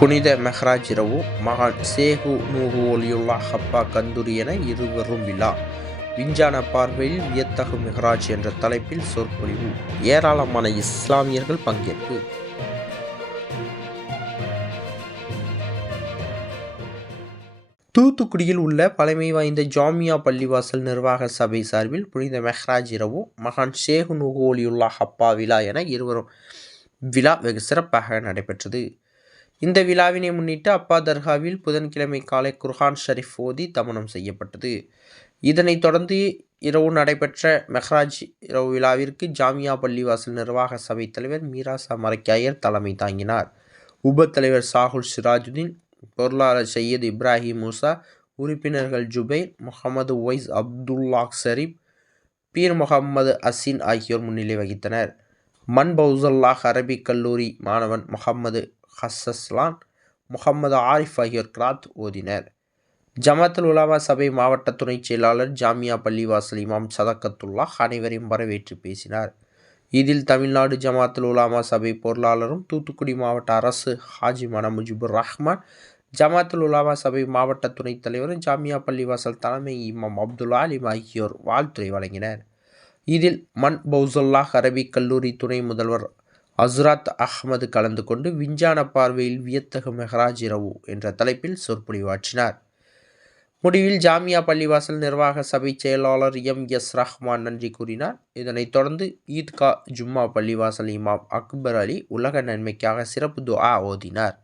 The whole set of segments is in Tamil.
புனித மெஹராஜ் இரவு மகான் சேகு நூஹு ஒலியுல்லா ஹப்பா கந்தூரி என இருவரும் விழா. விஞ்ஞான பார்வையில் வியத்தகு மெஹராஜ் என்ற தலைப்பில் சொற்பொழிவு. ஏராளமான இஸ்லாமியர்கள் பங்கேற்பு. தூத்துக்குடியில் உள்ள பழமை வாய்ந்த ஜாமியா பள்ளிவாசல் நிர்வாக சபை சார்பில் புனித மெஹராஜ் இரவு மகான் ஷேகு நூஹு ஹப்பா விழா என இருவரும் விழா வெகு சிறப்பாக நடைபெற்றது. இந்த விழாவினை முன்னிட்டு அப்பா தர்காவில் புதன்கிழமை காலை குர்ஹான் ஷரீஃப் ஓதி தமனம் செய்யப்பட்டது. இதனைத் தொடர்ந்து இரவு நடைபெற்ற மெஹராஜ் இரவு விழாவிற்கு ஜாமியா பள்ளிவாசல் நிர்வாக சபை தலைவர் மீராசா மரக்காயர் தலைமை தாங்கினார். உப தலைவர் சாகுல் சிராஜுதீன் பொருளாளர் சையது இப்ராஹிம் மூசா உறுப்பினர்கள் ஜுபைர் முகமது ஒய்ஸ் அப்துல்லா ஷரீப் பீர் முகமது அசின் ஆகியோர் முன்னிலை வகித்தனர். மன் பவுசல்லாஹ் அரபிக் கல்லூரி மாணவன் முகமது ஹஸ்ஸஸ்லான் முகமது ஆரிஃப் ஆகியோர் கிராத் ஓதினர். ஜமாத்துல் உலாமா சபை மாவட்ட துணைச் செயலாளர் ஜாமியா பள்ளிவாசல் இமாம் சதக்கத்துல்லா அனைவரையும் வரவேற்று பேசினார். இதில் தமிழ்நாடு ஜமாத்துல் உலாமா சபை பொருளாளரும் தூத்துக்குடி மாவட்ட அரசு ஹாஜி மன முஜிபுர் ரஹ்மான் ஜமாத்துல் உலாமா சபை மாவட்ட துணைத் தலைவரும் ஜாமியா பள்ளிவாசல் தலைமை இமாம் அப்துல் ஆலிம் ஆகியோர் வாழ்த்துறை வழங்கினர். இதில் மன் பௌசுல்லாஹ் அரபிக் கல்லூரி துணை முதல்வர் அஸ்ராத் அஹ்மது கலந்து கொண்டு விஞ்ஞான பார்வையில் வியத்தகு மெஹராஜ் இரவு என்ற தலைப்பில் சொற்பொழிவாற்றினார். முடிவில் ஜாமியா பள்ளிவாசல் நிர்வாக சபை செயலாளர் எம் எஸ் ரஹ்மான் நன்றி கூறினார். இதனைத் தொடர்ந்து ஈத்கா ஜும்மா பள்ளிவாசல் இமாம் அக்பர் அலி உலக நன்மைக்காக சிறப்பு துஆ ஓதினார்.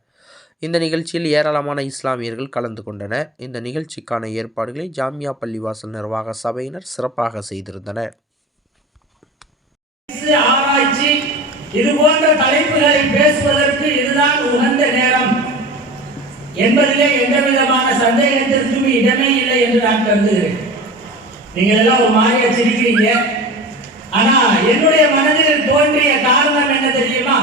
இந்த நிகழ்ச்சியில் ஏராளமான இஸ்லாமியர்கள் கலந்து கொண்டனர். இந்த நிகழ்ச்சிக்கான ஏற்பாடுகளை ஜாமியா பள்ளிவாசல் நிர்வாக சபையினர் சிறப்பாக செய்திருந்தனர். இது போன்ற தலைப்புகளை பேசுவதற்கு இதுதான் உகந்த நேரம். என்பதிலே எந்த விதமான சந்தேகத்திற்கும் இடமே இல்லை என்று நான் கருதுகிறேன். நீங்கள் எல்லாம் ஒரு மாதிரியா சிரிக்கிறீங்க. ஆனா என்னுடைய மனதில் தோன்றிய காரணம் என்ன தெரியுமா?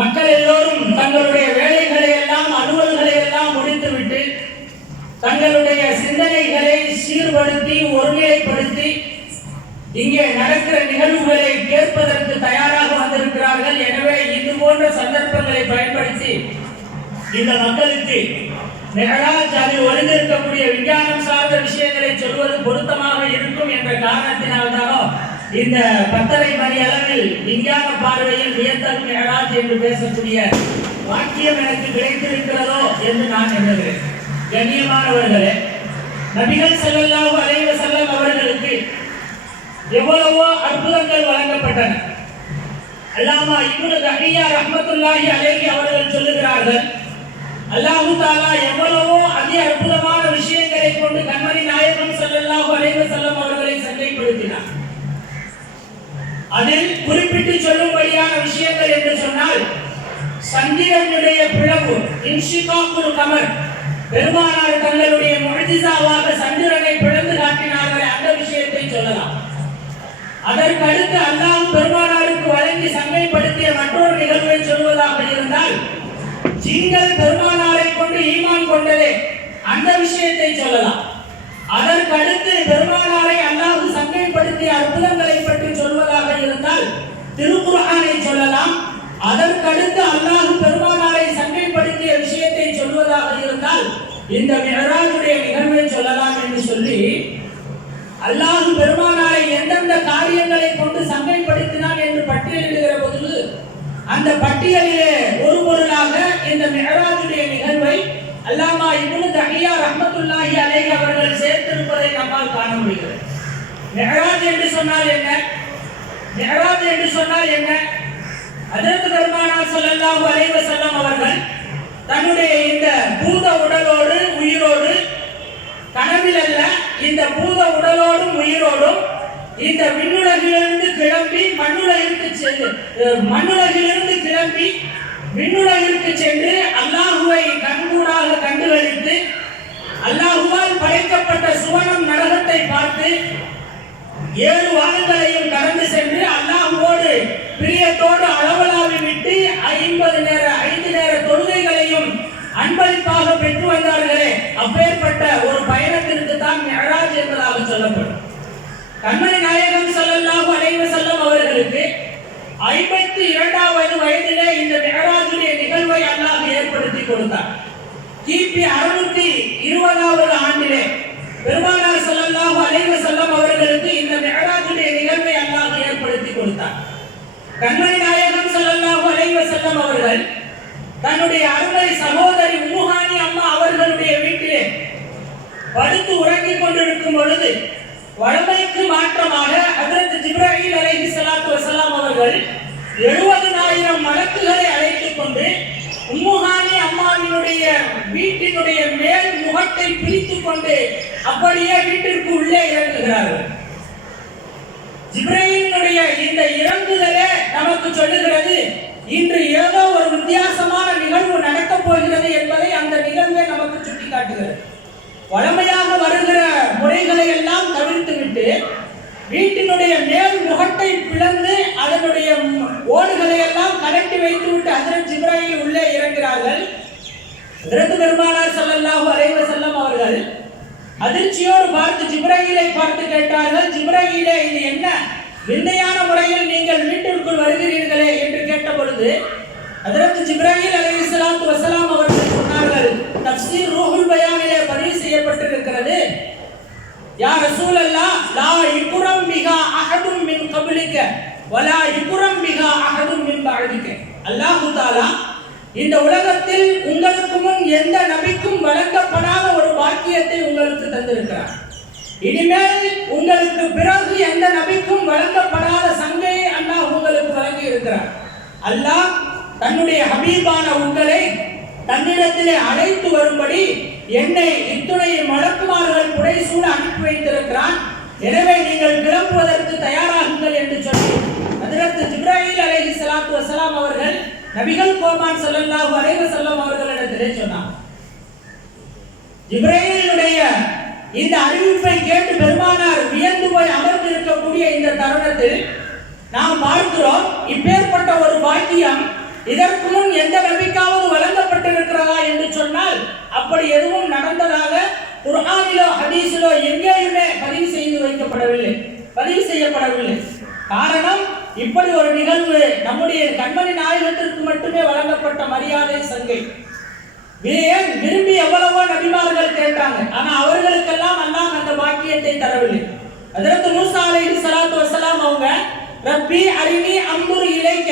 மக்கள் எல்லோரும் தங்களுடைய வேலைகளை எல்லாம் அலுவல்களை எல்லாம் முடித்துவிட்டு தங்களுடைய சிந்தனைகளை சீர்படுத்தி ஒருநிலைப்படுத்தி இங்கே நடக்கிற நிகழ்வு கேட்பதற்கு தயாராக வந்திருக்கிறார்கள் எனவே இது போன்ற சந்தர்ப்பங்களை பயன்படுத்தி இந்த மக்களுக்கு மெகராஜ் அதில் ஒளிந்திருக்கக்கூடிய விஞ்ஞானம் சார்ந்த விஷயங்களை சொல்வது பொருத்தமாக இருக்கும் என்ற காரணத்தினால்தானோ இந்த பத்தரை மணி அளவில் விஞ்ஞான பார்வையில் வியத்தல் மெகராஜ் என்று பேசக்கூடிய வாக்கியம் எனக்கு கிடைத்திருக்கிறதோ என்று நான் எண்ணுகிறேன் கண்ணியமானவர்களே நபிகள் ஸல்லல்லாஹு அலைவ செல்லம் அவர்களுக்கு எவ்வளவோ அற்புதங்கள் வழங்கப்பட்டன. அல்லாமா இப்னு தஹியா ரஹ்மத்துல்லாஹி அலைஹி அவர்கள் சொல்லுகிறார்கள் அல்லாஹு தாலா எவ்வளவோ அதி அற்புதமான விஷயங்களை கொண்டு கண்மணி நாயகம் ஸல்லல்லாஹு அலைஹி வஸல்லம் அவர்களை சந்தைப்படுத்தினார். அதில் குறிப்பிட்டு சொல்லும்படியான விஷயங்கள் என்று சொன்னால் சந்திரனுடைய பிளவு இன்ஷிகாக்குல் கமர் பெருமானார் தங்களுடைய முழுதிசாவாக சந்திரனை பிளந்து காட்டினார்களே அந்த விஷயத்தை சொல்லலாம். அதற்கடுத்து அல்லாஹ் பெருமாள் நீங்கள் பெருமானாரை கொண்டு ஈமான் கொண்டதே அந்த விஷயத்தை சொல்லலாம். அதற்கடுத்து பெருமானாரை அல்லாஹ் சங்கைப்படுத்திய அற்புதங்களை பற்றி சொல்வதாக இருந்தால் திருக்குர்ஆனை சொல்லலாம். அதற்கடுத்து அல்லாஹ் பெருமானாரை சங்கைப்படுத்திய விஷயத்தை சொல்வதாக இருந்தால் இந்த மிகராஜுடைய நிகழ்வை சொல்லலாம் என்று சொல்லி அல்லாஹ் பெருமானாரை எந்தெந்த காரியங்களை கொண்டு சங்கைப்படுத்தினான் என்று பட்டியலிடுகிற பொழுது அந்த பட்டியலிலே ஒரு அல்லாமா இப்னு தஹியா ரஹ்மத்துல்லாஹி அலைஹி அவர்கள் சேர்த்திருப்பதை நம்மால் காண முடிகிறது. மெஹராஜ் என்று சொன்னால் என்ன? மெஹராஜ் என்று சொன்னால் என்ன? அதற்கு பெருமானார் சொல்லல்லாஹு அலைஹி வஸல்லம் அவர்கள் தன்னுடைய இந்த பூத உடலோடு உயிரோடு கனவில் அல்ல இந்த பூத உடலோடும் உயிரோடும் இந்த விண்ணுலகிலிருந்து கிளம்பி மண்ணுலகிற்கு சென்று மண்ணுலகிலிருந்து கிளம்பி விண்ணுலகிற்கு சென்று அல்லாஹுவை கண்கூடாக கண்டுகளித்து அல்லாஹுவால் படைக்கப்பட்ட சுவனம் நரகத்தை பார்த்து ஏழு வாரங்களையும் கடந்து சென்று அல்லாஹுவோடு பிரியத்தோடு அளவலாவி விட்டு ஐம்பது நேர ஐந்து நேர தொழுகைகளையும் அன்பளிப்பாக பெற்று வந்தார்களே. அப்பேற்பட்ட ஒரு பயணத்திற்கு தான் மெஹராஜ் என்பதாக சொல்லப்படும். கண்மணி நாயகம் ஸல்லல்லாஹு அலைஹி வஸல்லம் அவர்களுக்கு ஐம்பத்தி இரண்டாவது வயதிலே இந்த மெஹராஜுடைய நிகழ்வை அல்லாஹ் கொடுத்தார். கிபி அறுநூத்தி இருபதாவது ஆண்டிலே பெருமானார் ஸல்லல்லாஹு அலைஹி செல்லம் அவர்களுக்கு இந்த மிஹராஜுடைய நிகழ்வை அல்லாஹ் ஏற்படுத்தி கொடுத்தார். கண்மணி நாயகம் ஸல்லல்லாஹு அலைஹி செல்லம் அவர்கள் தன்னுடைய அருமை சகோதரி உம்முஹானி அம்மா அவர்களுடைய வீட்டிலே படுத்து உறங்கிக் கொண்டிருக்கும் பொழுது வழமைக்கு மாற்றமாக அதற்கு ஜிப்ராஹிம் அலைஹி சலாத்து வசலாம் அவர்கள் எழுபதனாயிரம் மலக்குகளை அழைத்துக் கொண்டு உம்முஹானி அம்மாவினுடைய வீட்டினுடைய மேல் முகத்தை பிரித்துக் கொண்டு அப்படியே வீட்டிற்கு உள்ளே இறங்குகிறார்கள். ஜிப்ரீலினுடைய இந்த இறங்குதலே நமக்கு சொல்லுகிறது இன்று ஏதோ ஒரு வித்தியாசமான நிகழ்வு நடக்கப் போகிறது என்பதை அந்த நிகழ்வே நமக்கு சுட்டிக்காட்டுகிறது. வழமையாக வருகிற முறைகளை எல்லாம் தவிர்த்துவிட்டு வீட்டினுடைய மேல் முகட்டை பிளந்து அதனுடைய ஓடுகளை எல்லாம் கலட்டி வைத்துவிட்டு ஹஜரத் ஜிப்ராயில் உள்ளே இறங்குகிறார்கள். ஹஜரத் பெருமானார் ஸல்லல்லாஹு அலைவ செல்லம் அவர்கள் அதிர்ச்சியோடு பார்த்து ஜிப்ராயிலை பார்த்து கேட்டார்கள் ஜிப்ரகிலே இது என்ன? விந்தையான முறையில் நீங்கள் வீட்டிற்குள் வருகிறீர்களே? என்று கேட்ட பொழுது அதற்கு ஜிப்ராயில் அலைஹிஸ்ஸலாத்து வசலாம் அவர்கள் சொன்னார்கள் தப்சீர் ரூஹுல் செய்யப்பட்டிருக்கிறது யார் சூழல்லா லா இப்புறம் மிக அகதும் மின் கபிலிக்க வலா இப்புறம் மிக அகதும் மின் பஅதிக அல்லாஹ் தஆலா இந்த உலகத்தில் உங்களுக்கு முன் எந்த நபிக்கும் வழங்கப்படாத ஒரு பாக்கியத்தை உங்களுக்கு தந்திருக்கிறார். இனிமேல் உங்களுக்கு பிறகு எந்த நபிக்கும் வழங்கப்படாத சங்கையை அல்லாஹ் உங்களுக்கு வழங்கி இருக்கிறார் அல்லாஹ் தன்னுடைய ஹபீபான உங்களை தன்னிடத்திலே அழைத்து வரும்படி என்னை இத்துணை மலக்குமார்கள் புடைசூழ அனுப்பி வைத்திருக்கிறான் எனவே நீங்கள் கிளம்புவதற்கு தயாராகுங்கள் என்று சொல்லி அதிரத்து ஜிப்ராஹில் அலைஹி சலாத்து வசலாம் அவர்கள் நபிகள் கோமான் ஸல்லல்லாஹு அலைஹி செல்லம் அவர்களிடத்திலே சொன்னார். ஜிப்ரேலுடைய இந்த அறிவிப்பை கேட்டு பெருமானார் வியந்து போய் அமர்ந்து இருக்கக்கூடிய இந்த தருணத்தில் நாம் பார்க்கிறோம் இப்பேற்பட்ட ஒரு பாக்கியம். இதற்கு முன் எந்த நபிக்காவது அப்படி எதுவும் நடந்ததாக குர்ஆனிலோ ஹதீஸிலோ எங்கேயுமே பதிவு செய்து வைக்கப்படவில்லை. பதிவு செய்யப்படவில்லை. காரணம் இப்படி ஒரு நிகழ்வு நம்முடைய கண்மணி நாயகத்திற்கு மட்டுமே வழங்கப்பட்ட மரியாதை சங்கை. ஏன்? விரும்பி எவ்வளவோ நபிமார்கள் கேட்டாங்க. ஆனா அவர்களுக்கெல்லாம் அல்லாஹ் அந்த பாக்கியத்தை தரவில்லை. அதற்கு மூசா அலைஹி சலாத்து வசலாம் அவங்க ரப்பி அரினி அம்புரு இலைக்க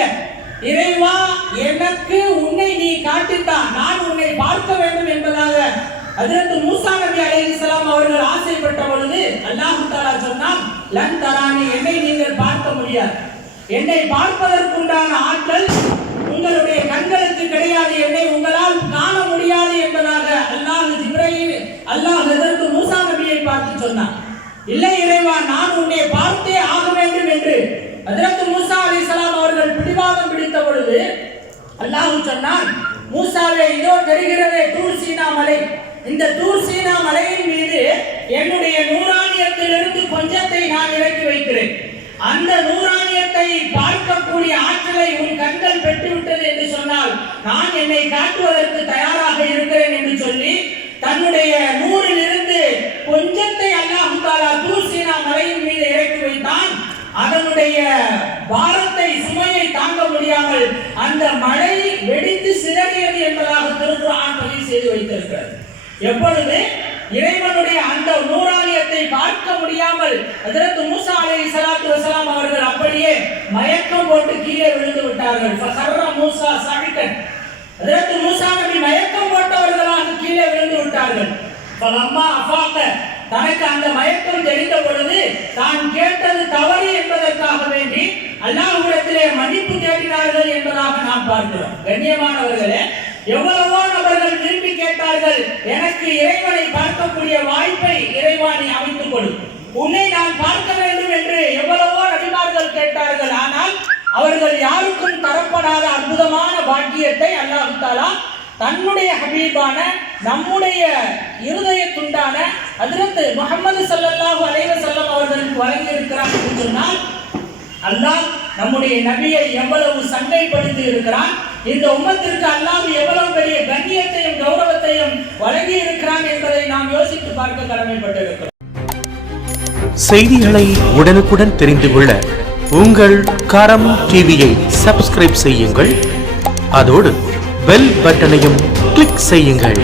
இறைவா எனக்கு உன்னை நீ காட்டித்தா நான் உன்னை பார்க்க வேண்டும் என்பதாக அதற்கு மூசா நபி அலைஹிஸ்ஸலாம் அவர்கள் ஆசைப்பட்ட பொழுது அல்லாஹ் தஆலா சொன்னான் லன் தரானி என்னை நீங்கள் பார்க்க முடியாது. என்னை பார்ப்பதற்குண்டான ஆற்றல் உங்களுடைய கண்களுக்கு கிடையாது. என்னை உங்களால் காண முடியாது என்பதாக அல்லாஹ் ஜிப்ரஹீம் அல்லாஹ் எதற்கு மூசா நபியை பார்த்து சொன்னான். இல்லை இறைவா நான் உன்னை பார்த்தே ஆக வேண்டும் என்று. அதற்கு பிடித்த பொழுது அல்லாஹ் சொன்னான் மூசாவே இதோ தெரிகிறதே தூர் சீனா மலை. இந்த தூர் சீனா மலையின் மீது என்னுடைய நூறாணியத்திலிருந்து கொஞ்சத்தை நான் இறக்கி வைக்கிறேன். அந்த நூறாணியத்தை பார்க்கக்கூடிய ஆற்றலை உன் கண்கள் பெற்றுவிட்டது என்று சொன்னால் நான் என்னை காட்டுவதற்கு தயார் இருக்கிறேன் என்று சொல்லி தன்னுடைய நூறிலிருந்து கொஞ்சத்தை அல்லாஹு தாலா தூர் சீனா மலையின் மீது இறக்கி வைத்தான் அதனுடைய பாரத்தை சுமையை தாங்க முடியாமல் அந்த மழை வெடித்து சிதறியது என்பதாக திருக்குறான் பதிவு செய்து வைத்திருக்கிறது. எப்பொழுது இறைவனுடைய அந்த நூறாலயத்தை பார்க்க முடியாமல் அதற்கு மூசா அலை சலாத்து வசலாம் அவர்கள் அப்படியே மயக்கம் போட்டு கீழே விழுந்து விட்டார்கள். மூசா சாகிட்டன் அதற்கு மூசா நபி மயக்கம் போட்டவர்களாக கீழே விழுந்து விட்டார்கள். அம்மா அஃபாக்க தனக்கு அந்த மயக்கம் தெரிந்த பொழுது தான் கேட்டது தவறு என்பதற்காக வேண்டி அல்லாஹ்விடத்திலே மன்னிப்பு தேடினார்கள் என்பதாக நாம் பார்க்கிறோம். கண்ணியமானவர்களே எவ்வளவோ நபர்கள் விரும்பி கேட்டார்கள் எனக்கு இறைவனை பார்க்கக்கூடிய வாய்ப்பை இறைவாணி அமைத்துக் கொடு. உன்னை நான் பார்க்க வேண்டும் என்று எவ்வளவோ நபிமார்கள் கேட்டார்கள். ஆனால் அவர்கள் யாருக்கும் தரப்படாத அற்புதமான பாக்கியத்தை அல்லாஹ் தாலா தன்னுடைய ஹபீபான நம்முடைய இருதய துண்டான அதிரத்து முகமது சல்லாஹூ அலைஹி செல்லம் அவர்களுக்கு வழங்கி இருக்கிறார் என்று சொன்னால் அல்லாஹ் நம்முடைய நபியை எவ்வளவு சண்டைப்படுத்தி இருக்கிறான்? இந்த உம்மத்திற்கு அல்லாஹ் எவ்வளவு பெரிய கண்ணியத்தையும் கௌரவத்தையும் வழங்கி இருக்கிறான் என்பதை நாம் யோசித்து பார்க்க கடமைப்பட்டிருக்கிறோம். செய்திகளை உடனுக்குடன் தெரிந்து கொள்ள உங்கள் கரம் டிவியை சப்ஸ்கிரைப் செய்யுங்கள். அதோடு பெல் பட்டனையும் கிளிக் செய்யுங்கள்.